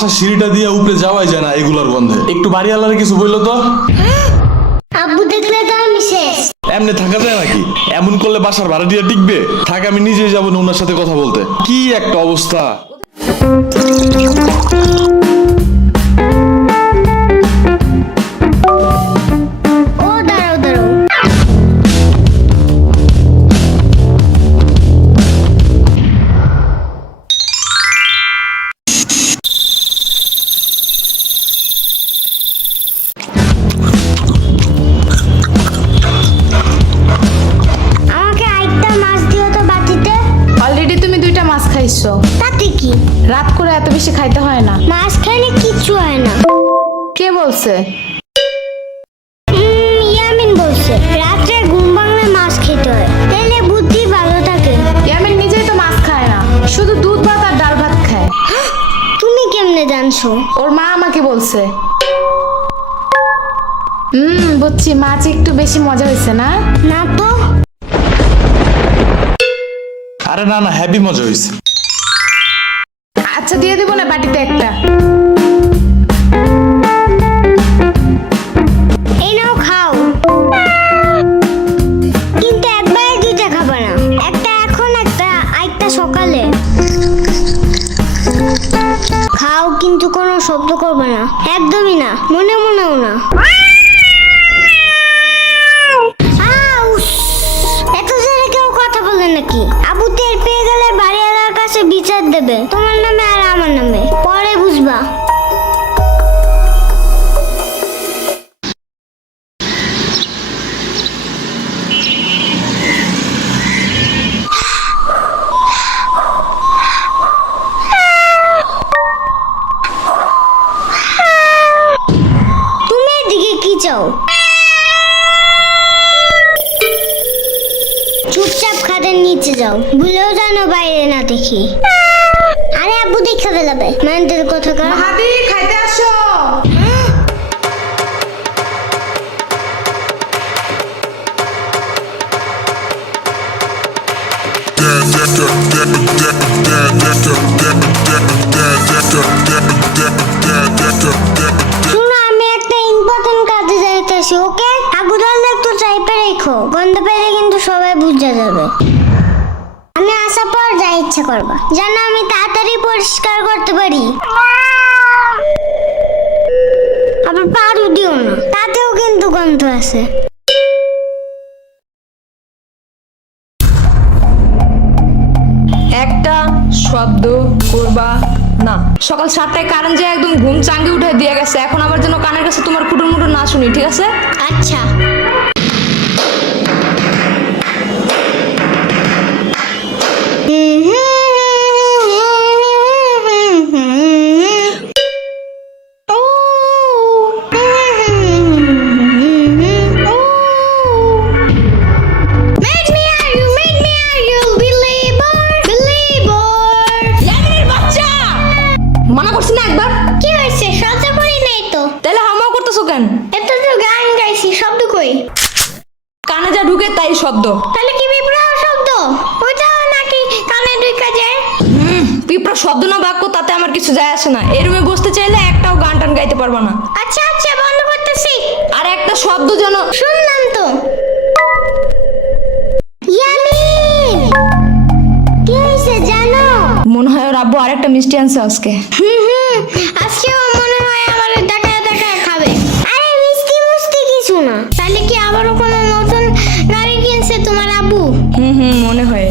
বাসার সিঁড়িটা দিয়ে উপরে যাওয়াই যায় না এগুলার গন্ধে। একটু বাড়ি আলারে কিছু বলল তো? আব্বু দেখলে তো আমি শেষ। এমনি থাকা যায় নাকি? এমন করলে বাসার ভাড়া দিয়ে টিকবে? থাক আমি নিজে যাব ওনার সাথে কথা বলতে। কি একটা অবস্থা। খাইছো তাতে কি? রাত করে এত বেশি খাইতে হয় না। মাছ খাইলে কিচ্ছু হয় না। কে বলছে? ইয়ামিন বলছে রাত্রে ঘুম ভাঙলে মাছ খেতে হয়। তাহলে বুদ্ধি ভালো থাকে। ইয়ামিন নিজেই তো মাছ খায় না শুধু দুধ ভাত আর ডাল ভাত খায়। তুমি কেমনে জানছো? ওর মা আমাকে বলছে। হুম বুঝছি মাছ একটু বেশি মজা হয়েছে না? না তো। আরে না না হ্যাপি মজা হয়েছে। আচ্ছা দিয়ে দিব না বাটিতে একটা? রেখো গন্ধ পেলে কিন্তু সবাই বুঝে যাবে। আমি আসার পর যা ইচ্ছা করবা। যেন আমি তাড়াতাড়ি পরিষ্কার করতে পারি। আবার পারু দিও না। তাতেও কিন্তু গন্ধ আছে। একটা শব্দ করবা না। সকাল সাতটায় কারেন্ট যে একদম ঘুম চাঙ্গে উঠে দিয়ে গেছে। এখন আমার জন্য কানের কাছে তোমার কুটুর মুটুর না শুনি ঠিক আছে? আচ্ছা। কিছু যায় আসে না। এই রুমে বসতে চাইলে একটাও গান টান গাইতে পারব না। আচ্ছা আচ্ছা বন্ধ করতেছি। আর একটা শব্দ যেন শুনলাম তো। মনে হয় ওর আব্বু আরেকটা মিষ্টি আনছে আজকে। হুম হুম। আজকেও মনে হয় আমার টাকা টাকা খাবে। আরে মিষ্টি মুষ্টি কিছু না। তাহলে কি আবারও কোনো নতুন গাড়ি কিনছে তোমার আব্বু? হুম হুম মনে হয়।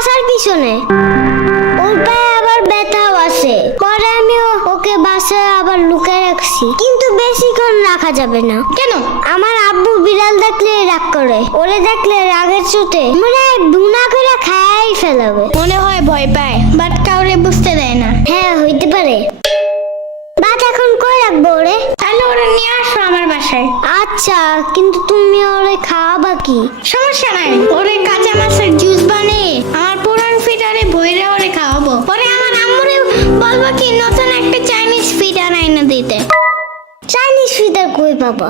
বাসার পিছনে। ওর পায়ে আবার ব্যথাও আছে। পরে আমি ওকে বাসায় আবার লুকায় রাখছি। কিন্তু বেশিক্ষণ রাখা যাবে না। কেন? আমার আব্বু বিড়াল দেখলে রাগ করে। ওরে দেখলে রাগের চোটে। মনে হয় বুনা করে খায়াই ফেলাবে। মনে হয় ভয় পায় বাট কাউরে বুঝতে দেয় না। হ্যাঁ হইতে পারে। রাত এখন কই রাখব ওরে? তাহলে ওরে নিয়ে আসো আমার বাসায়। আচ্ছা কিন্তু তুমি ওরে খাওয়াবা কি? সমস্যা নাই ওরে কাঁচা মাছের জুস বানিয়ে বলব কি নতুন একটা চাইনিজ ফিটার আইনা দিতে। চাইনিজ ফিটার কই পাবো?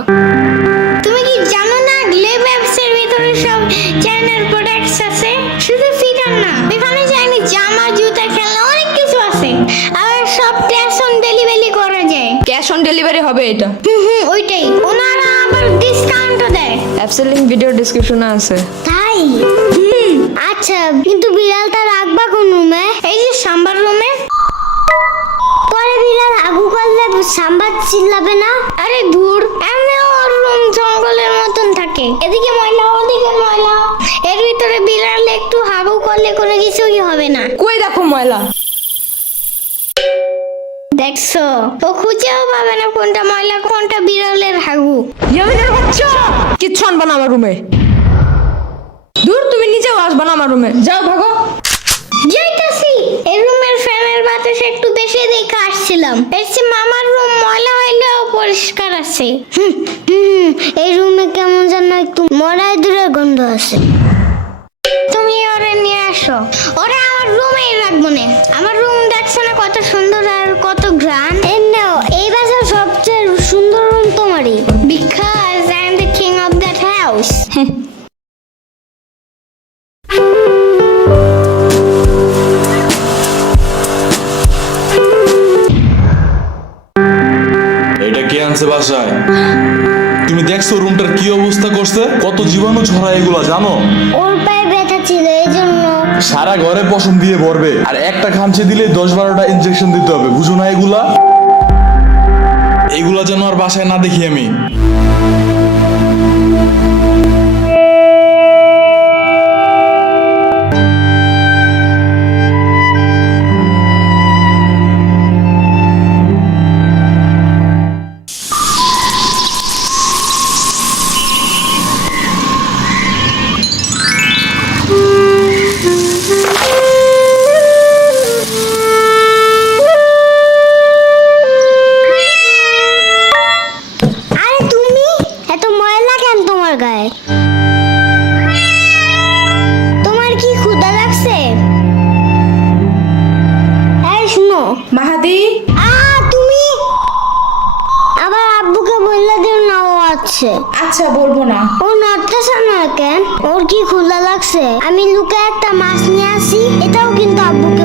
তুমি কি জানো না গ্লেব অ্যাপসের ভিতরে সব চাইনার প্রোডাক্টস আছে? শুধু ফিটার না এখানে চাইনি জামা জুতা খেলনা অনেক কিছু আছে। আর সব ক্যাশ অন ডেলিভারি করা যায়। ক্যাশ অন ডেলিভারি হবে এটা। হুম হুম ওইটাই। ওনারা আবার ডিসকাউন্টও দেয়। অ্যাপসের লিঙ্ক ভিডিও ডিসক্রিপশনে আছে। তাই? হুম। আচ্ছা কিন্তু বিড়ালটা রাখবা কোন রুমে এই যে সাম্বার রুমে সাম্বার চিল্লাবে না? আরে রুম জঙ্গলের মতন থাকে। এদিকে ময়লা ওদিকে ময়লা। এর ভিতরে বিড়াল একটু হাগু করলে কোনো কিছুই হবে না। কই দেখো ময়লা? দেখছ? ও খুঁজেও পাবে না কোনটা ময়লা কোনটা বিড়ালের হাগু ইয়ামিনের বাচ্চা! কিচ্ছু আনবা না আমার রুমে। দূর তুমি নিজেও আসবা না আমার রুমে। যাও ভাগো। যাইতাছি। এই রুমের ফ্যানের বাতাস একটু বেশি দেখে আসছিলাম। চেয়ে মামার রুম ময়লা হইলেও পরিষ্কার আছে। হুম, এই রুমে কেমন যেন একটু মরাই দূরের গন্ধ আছে। তুমি ওরে নিয়ে আসো। ওরে আমার রুমেই রাখব না। আমার রুম দেখছ না কত সুন্দর আর কত গ্রান এই বাসার সবচেয়ে সুন্দর রুম তোমারই। Because I am the king of that house আনছে বাসায়। তুমি দেখছ রুমটার কি অবস্থা করছে? কত জীবাণু ছড়ায় এগুলা জানো? ওর পায়ে ব্যথা ছিল এই জন্য সারা ঘরে পশম দিয়ে ভরবে। আর একটা খামচে দিলে দশ বারোটা ইনজেকশন দিতে হবে বুঝো না এগুলা? এগুলা যেন আর বাসায় না দেখি আমি। আছে আচ্ছা বলব না। ও নড়তেছে না কেন? ওর কি ক্ষুধা লাগছে? আমি লুকে একটা মাছ নিয়ে আসি এটাও কিন্তু আব্বুকে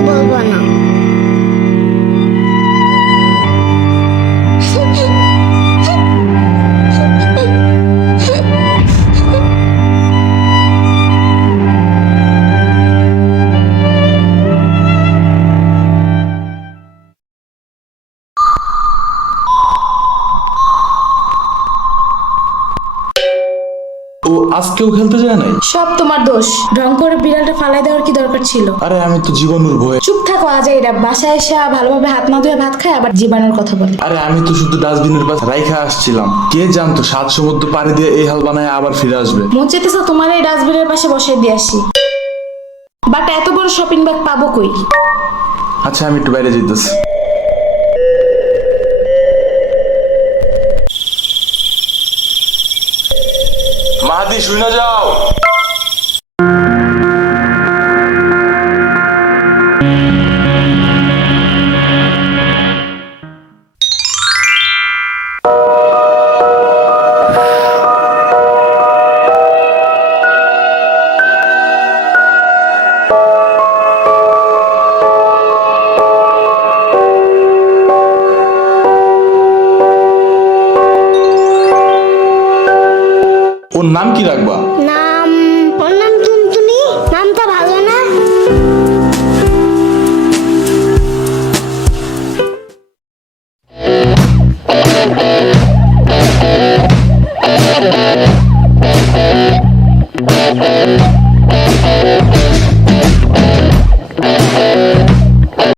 আজকেও খেলতে যায় নাই? সব তোমার দোষ। ঢং করে বিড়ালটা ফালাই দেওয়ার কি দরকার ছিল? আরে আমি তো জীবাণুর ভয়ে চুপ থাকো আজ এরা বাসায় এসে ভালোভাবে হাত না ধুয়ে ভাত খায় আবার জীবাণুর কথা বলে। আরে আমি তো শুধু ডাস্টবিনের পাশে রাইখা আসছিলাম। কে জানতো সাত সমুদ্র পাড়ি দিয়ে এই হাল বানায় আবার ফিরে আসবে? মন চেতেছে তোমার এই ডাস্টবিনের পাশে বসাই দিয়ে আসি। বাট এত বড় শপিং ব্যাগ পাবো কই? আচ্ছা আমি একটু বাইরে যেতেছি মাহাদি শুনে যাও।